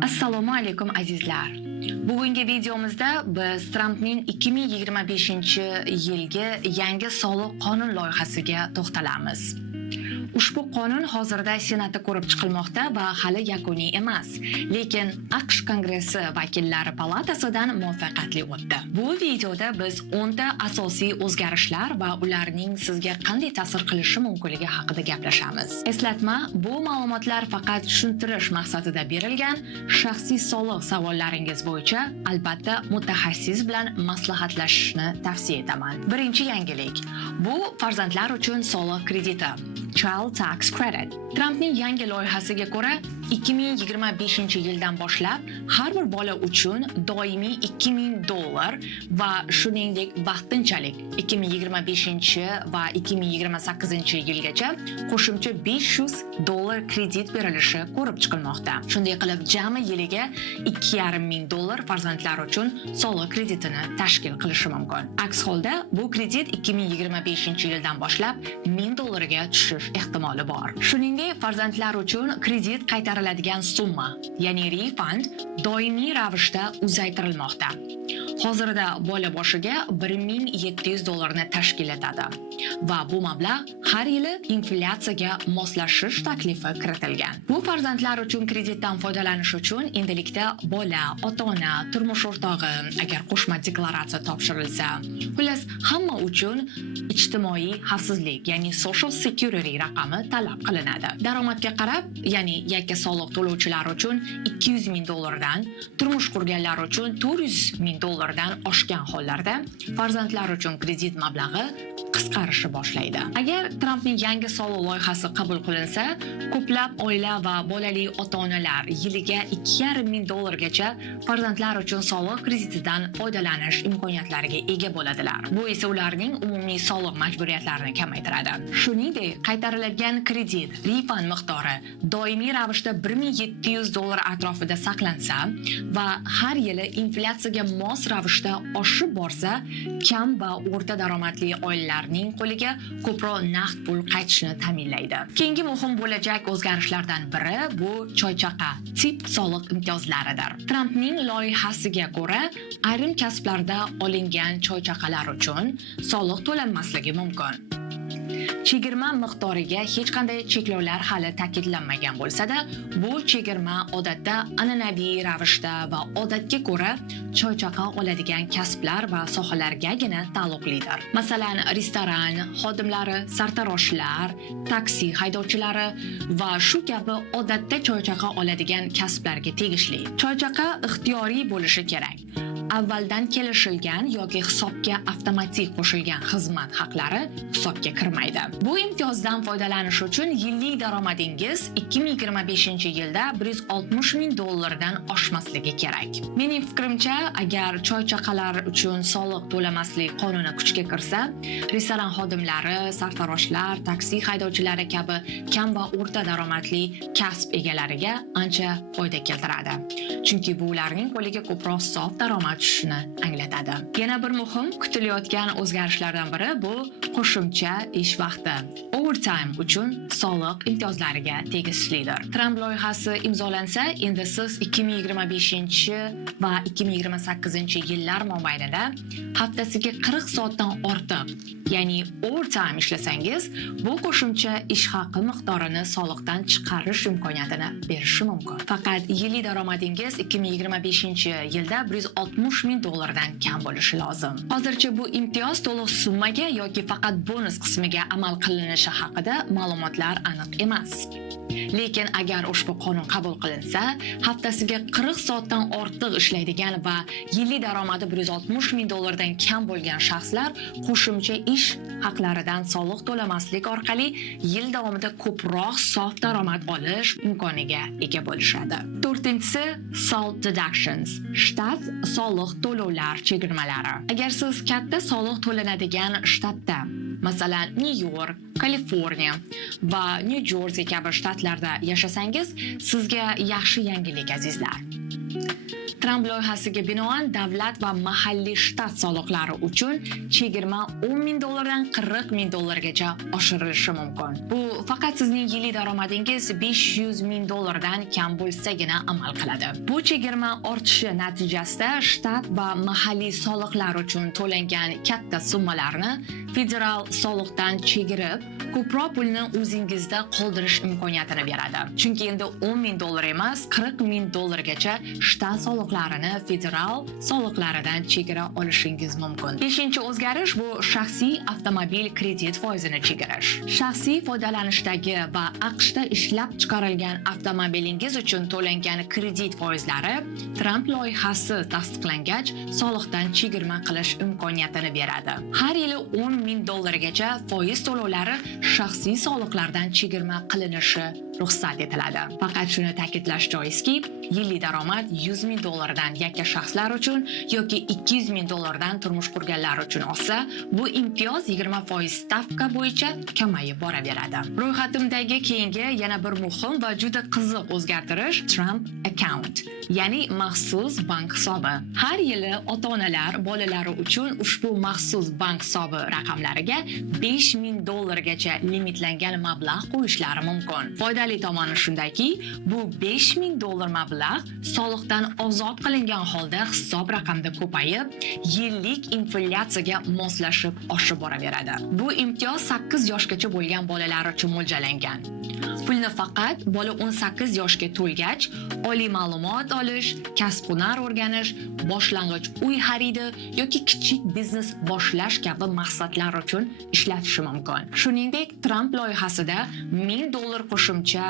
Assalomu alaykum azizlar. Bugungi videomizda biz Trumpning 2025-yilgi yangi soliq qonun loyihasiga to'xtalamiz. Ushbu qonun hozirda Senatda ko'rib chiqilmoqda va hali yakuniy emas, lekin AQSh Kongressi vakillari palatasidan muvaffaqiyatli o'tdi. Bu videoda biz 10 ta asosiy o'zgarishlar va ularning sizga qanday ta'sir qilishi mumkinligi haqida gaplashamiz. Eslatma, bu ma'lumotlar faqat tushuntirish maqsadida berilgan. Shaxsiy soliq savollaringiz bo'yicha albatta mutaxassis bilan maslahatlashishni tavsiya etaman. Birinchi yangilik. Bu farzandlar uchun soliq krediti. Child Tax Credit. Trumpning yangi loyihasiga ko'ra 2025-yildan boshlab har bir bola uchun doimiy $2000 va shuningdek vaqtinchalik 2025 va 2028-yilgacha qo'shimcha $500 kredit berilishi ko'rib chiqilmoqda. Shunday qilib, jami yiliga $2500 farzandlar uchun soliq kreditini tashkil qilishi mumkin. Aks holda bu kredit 2025-yildan boshlab $1000 ga tushish ehtimoli bor. Shuningdek, farzandlar uchun kredit qaytariladigan summa, ya'ni refund doimiy ravishda uzaytirilmoqda. Hozirda bola boshiga $1700 ni tashkil etadi va bu mablag' har yili inflyatsiyaga moslashish taklifi kiritilgan. Bu farzandlar uchun kreditdan foydalanish uchun endilikda bola, ota-ona, turmush o'rtog'i agar qo'shma deklaratsiya topshirilsa, xullas hamma uchun ijtimoiy xavfsizlik, ya'ni Social Security raqami talab qilinadi. Daromadga qarab, ya'ni yakka soliq to'lovchilar uchun $200,000 dan, turmush qurganlar uchun $400,000 dan oshgan hollarda farzandlar uchun kredit mablag'i qisqarishi boshlaydi. Agar Trumpning yangi soliq loyihasi qabul qilinsa, ko'plab oila va bolali ota-onalar yiliga $2,500 gacha farzandlar uchun soliq kreditidan foydalanish imkoniyatlariga ega bo'ladilar. Bu esa ularning umumiy soliq majburiyatlarini kamaytiradi. Shuningdek, qaytariladigan kredit refund miqdori doimiy ravishda $1700 atrofida saqlansa va har yili inflyatsiyaga mos ravishda oshib borsa, kam va o'rta daromadli oilalarning qo'liga ko'proq naqd pul qaytishini ta'minlaydi. Keyingi muhim bo'lajak o'zgarishlardan biri bu choychaqa tip soliq imtiyozlaridir. Trumpning loyihasiga ko'ra, ayrim kasblarda olingan choychaqalar uchun soliq to'lanmasligi mumkin. Chegirma miqdoriga hech qanday cheklovlar hali ta'kidlanmagan bo'lsa-da, bu chegirma odatda an'anaviy ravishda va odatga ko'ra choychaqa oladigan kasblar va sohalargagina taalluqlidir. Masalan, restoran xodimlari, sartaroshlar, taksi haydovchilari va shu kabi odatda choychaqa oladigan kasblarga tegishli. Choychaqa ixtiyoriy bo'lishi kerak. Avvaldan kelishilgan yoki hisobga avtomatik qo'shilgan xizmat haqlari hisobga kirmaydi. Bu imtiyozdan foydalanish uchun yillik daromadingiz 2025-yilda $160,000 dan oshmasligi kerak. Mening fikrimcha, agar choychaqalar uchun soliq to'lamaslik qonuni kuchga kirsa, restoran xodimlari, sartaroshlar, taksi haydovchilari kabi kam va o'rta daromadli kasb egalariga ancha foyda keltiradi. Chunki bu ularning qo'liga ko'proq sof daromad tushishini anglatadi. Yana bir muhim kutilayotgan o'zgarishlardan biri bu qo'shimcha ish vaqti. Overtime uchun soliq imtiyozlariga tegishlidir. Trump loyihasi imzolansa, endi siz 2025 va 2028-yillar mobaynida haftasiga 40 soatdan ortiq, ya'ni overtime ishlasangiz, bu qo'shimcha ish haqi miqdorini soliqdan chiqarish imkoniyatini berishi mumkin. Faqat yillik daromadingiz 2025-yilda $160,000 dan kam bo'lishi lozim. Hozircha bu imtiyoz to'liq summaga yoki faqat bonus qismiga amal qilinishi haqida ma'lumotlar aniq emas. Lekin agar ushbu qonun qabul qilinsa, haftasiga 40 soatdan ortiq ishlaydigan va yillik daromadi $160,000 dan kam bo'lgan shaxslar qo'shimcha ish haqlaridan soliq to'lamaslik orqali yil davomida ko'proq sof daromad olish imkoniga ega bo'lishadi. 4-si SALT deductions, shtat soliq to'lovlar chegirmalari. Agar siz katta soliq to'lanadigan shtatda, masalan, New York, Kaliforniya va New Jersey kabi shtatlarda yashasangiz, sizga yaxshi yangilik azizlar. Tramp loyihasiga binoan davlat va mahalliy shtat soliqlari uchun chegirma $10,000 dan $40,000gacha oshirilishi mumkin. Bu faqat sizning yillik daromadingiz $500,000 dan kam bo'lsagina amal qiladi. Bu chegirma ortishi natijasida shtat va mahalliy soliqlar uchun to'langan katta summalarni federal soliqdan chegirib, ko'proq pulni o'zingizda qoldirish imkoniyatini beradi. Chunki endi $10,000 emas, $40,000gacha shtat soliqlarini federal soliqlaridan chegara olishingiz mumkin. 5-o'zgarish bu shaxsiy avtomobil kredit foizini chegarish. Shaxsiy foydalanishdagi va AQShda ishlab chiqarilgan avtomobilingiz uchun to'langan kredit foizlari Tramp loyihasi tasdiqlangach soliqdan chegirma qilish imkoniyatini beradi. Har yili $10,000gacha foiz to'lovlari shaxsiy soliqlardan chegirma qilinishi ruxsat etiladi. Faqat shuni ta'kidlash joizki, yillik daromad $100,000 dan yakka shaxslar uchun yoki $200,000 dan turmush qurganlar uchun olsa, bu imtiyoz 20% stavka bo'yicha kamayib boraveradi. Ro'yxatimdagi keyingi yana bir muhim va juda qiziq o'zgartirish Trump account, ya'ni maxsus bank hisobi. Har yili ota-onalar bolalari uchun ushbu maxsus bank hisobi raqamlariga $5,000gacha limitlangan mablag' qo'yishlari mumkin. Foydali tomoni shundaki, bu $5,000 mablag' soliqdan ozod qilingan holda hisob raqamda ko'payib, yillik inflyatsiyaga moslashib oshib boraveradi. Bu imtiyoz 8 yoshgacha bo'lgan bolalar uchun mo'ljallangan. Pulni faqat bola 18 yoshga to'lgach, oliy ma'lumot olish, kasb-hunar o'rganish, boshlang'ich uy xaridi yoki kichik biznes boshlash kabi maqsadlar uchun ishlatishi mumkin. Shuningdek, Trump loyihasida $1,000 qo'shimcha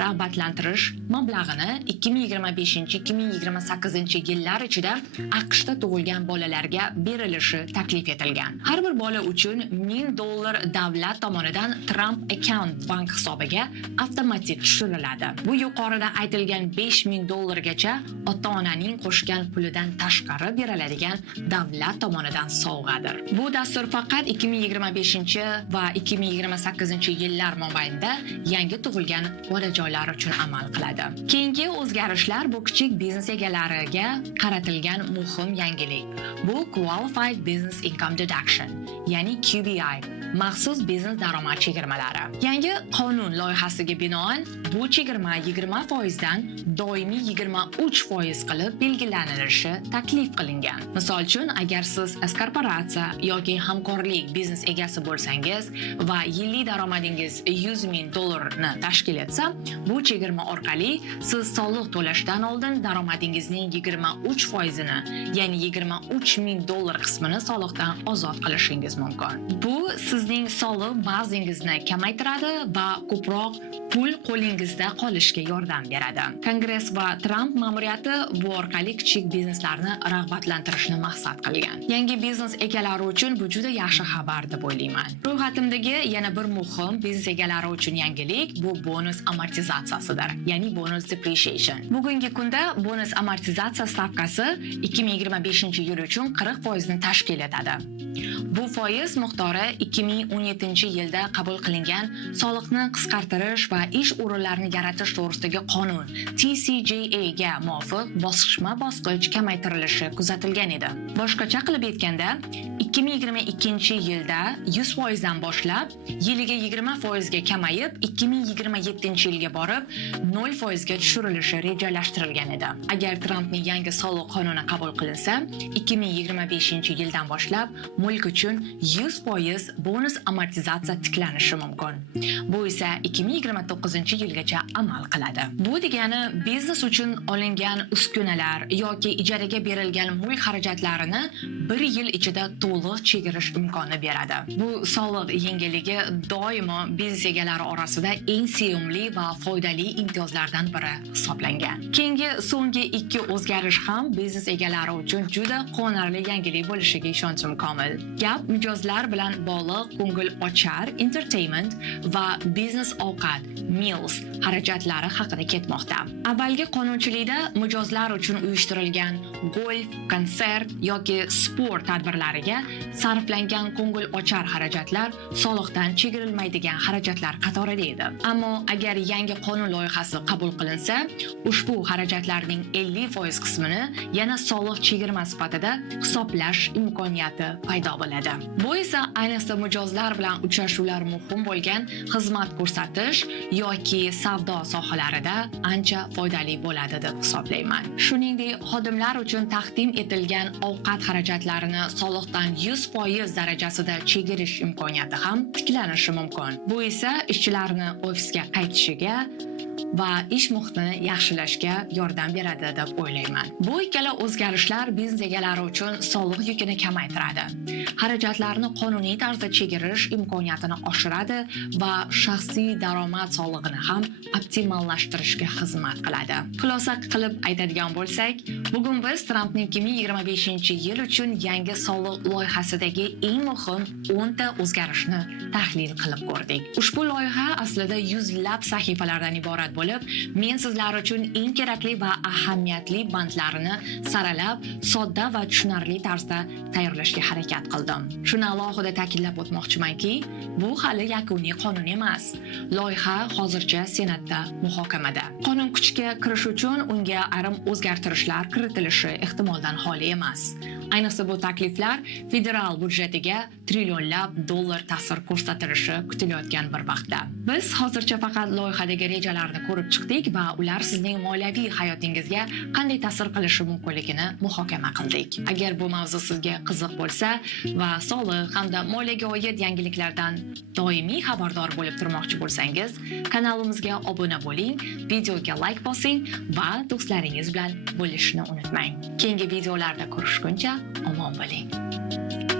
rag'batlantirish mablag'ini 2025-2028 yillar ichida AQShda tug'ilgan bolalarga berilishi taklif etilgan. Har bir bola uchun $1,000 davlat tomonidan Trump account bank hisobiga avtomatik tushiriladi. Bu yuqorida aytilgan $5,000gacha ota-onaning qo'shgan pulidan tashqari beriladigan davlat tomonidan sovg'adir. Bu dastur faqat 2025 va 2028 yillar mobaynida yangi tug'ilgan bolajonlar uchun amal qiladi. Keyingi o'zgarishlar bu kichik biznes egalariga qaratilgan muhim yangilik. Bu Qualified Business Income Deduction, ya'ni QBI, maxsus biznes daromad chegirmalari. Yangi qonun loyihasiga binoan bu chegirma 20% dan doimiy 23% qilib belgilanilishi taklif qilingan. Misol uchun, agar siz korporatsiya yoki hamkorlik biznes egasi bo'lsangiz va yillik daromadingiz $100,000 ni tashkil etsa, bu chegirma orqali siz soliq to'lashdan oldin daromadingizning 23% ni, ya'ni $23,000 qismini soliqdan ozod qilishingiz mumkin. Bu sizning soliq bazingizni kamaytiradi va ko'proq pul qo'lingizda qolishiga yordam beradi. Kongress va Trump ma'muriyati bu orqali kichik bizneslarni rag'batlantirishni maqsad qilgan. Yangi biznes egalari uchun bu juda yaxshi xabar deb o'ylayman. Ro'yxatimdagi yana bir muhim biznes egalari uchun yangilik bu bonus amortizatsiyasidir, ya'ni bonus depreciation. Bugungi kunda bonus amortizatsiya stavkasi 2025 yil uchun 40% ni tashkil etadi. Bu foiz miqdori 2017-yilda qabul qilingan soliqni qisqartirish va ish o'rinlarini yaratish to'g'risidagi qonun TCJA ga muvofiq bosqichma-bosqich kamaytirilishi kuzatilgan edi. Boshqacha qilib aytganda, 2022-yilda 100% dan boshlab yiliga 20% ga kamayib, 2027-yilga borib 0% ga tushirilishi rejalashtirilgan edi. Agar Trampning yangi soliq qonuni qabul qilinsa, 2025-yildan boshlab mulk uchun 100% bonus amortizatsiya tiklanishi mumkin. Bu esa 2029-yilgacha amal qiladi. Bu degani biznes uchun olingan uskunalar yoki ijaraga berilgan mulk xarajatlarini 1 yil ichida to'liq chegirish imkoni beradi. Bu soliq yengilligi doimo biznes egalari orasida eng sevimli va foydali imtiyozlardan biri hisoblangan. Keyingi so'nggi 2 o'zgarish ham biznes egalari uchun juda quvonarli yangilik bo'lishiga ishonchim komil. Gap mijozlar bilan bog'liq ko'ngil ochar entertainment va biznes ovqat meals xarajatlari haqida ketmoqda. Avvalgi qonunchilikda mijozlar uchun uyushtirilgan golf, konsert yoki sport tadbirlariga sarflangan ko'ngil ochar xarajatlar soliqdan chegirilmaydigan xarajatlar qatorida edi. Ammo agar yangi qonun loyihasi qabul qilinsa, ushbu xarajatlarning 50% qismini yana soliq chegirma sifatida hisoblash imkoniyati paydo bo'ladi. Bu esa ayniqsa mijozlar bilan uchrashuvlar muhim bo'lgan xizmat ko'rsatish yoki savdo sohalarida ancha foydali bo'ladi deb hisoblayman. Shuningdek, xodimlar uchun taqdim etilgan ovqat xarajatlarini soliqdan 100% darajasida chegirish imkoniyati ham tiklanishi mumkin. Bu esa ishchilarni ofisga qaytishiga va ish muhitini yaxshilashga yordam beradi deb o'ylayman. Bu ikkala o'zgarishlar biznes egalari uchun soliq yukini kamaytiradi. Xarajatlarni qonuniy tarzda chegirish imkoniyatini oshiradi va shaxsiy daromad solig'ini ham optimallashtirishga xizmat qiladi. Xulosa qilib aytadigan bo'lsak, bugun biz Trampning 2025-yil uchun yangi soliq loyihasidagi eng muhim 10 ta o'zgarishni tahlil qilib ko'rdik. Ushbu loyiha aslida yuzlab sahifalardan iborat bo'lib, men sizlar uchun eng kerakli va ahamiyatli bandlarini saralab, sodda va tushunarli tarzda tayyorlashga harakat qildim. Shuni alohida ta'kidlab o'tmoqchimanki, bu hali yakuniy qonun emas. Loyiha hozircha Senatda muhokamada. Qonun kuchga kirishi uchun unga ayrim o'zgartirishlar kiritilishi ehtimoldan xoli emas. Ayniqsa bu takliflar federal budjetiga trillionlab dollar ta'sir ko'rsatilishi kutilayotgan bir vaqtda. Biz hozircha faqat loyihadagi rejalarni ko'rib chiqdik va ular sizning moliyaviy hayotingizga qanday ta'sir qilishi mumkinligini muhokama qildik. Agar bu mavzu sizga qiziq bo'lsa va soliq hamda moliyaga oid yangiliklardan doimiy xabardor bo'lib turmoqchi bo'lsangiz, kanalimizga obuna bo'ling, videoga like bosing va do'stlaringiz bilan bo'lishni unutmang. Keyingi videolarda ko'rishguncha omon bo'ling.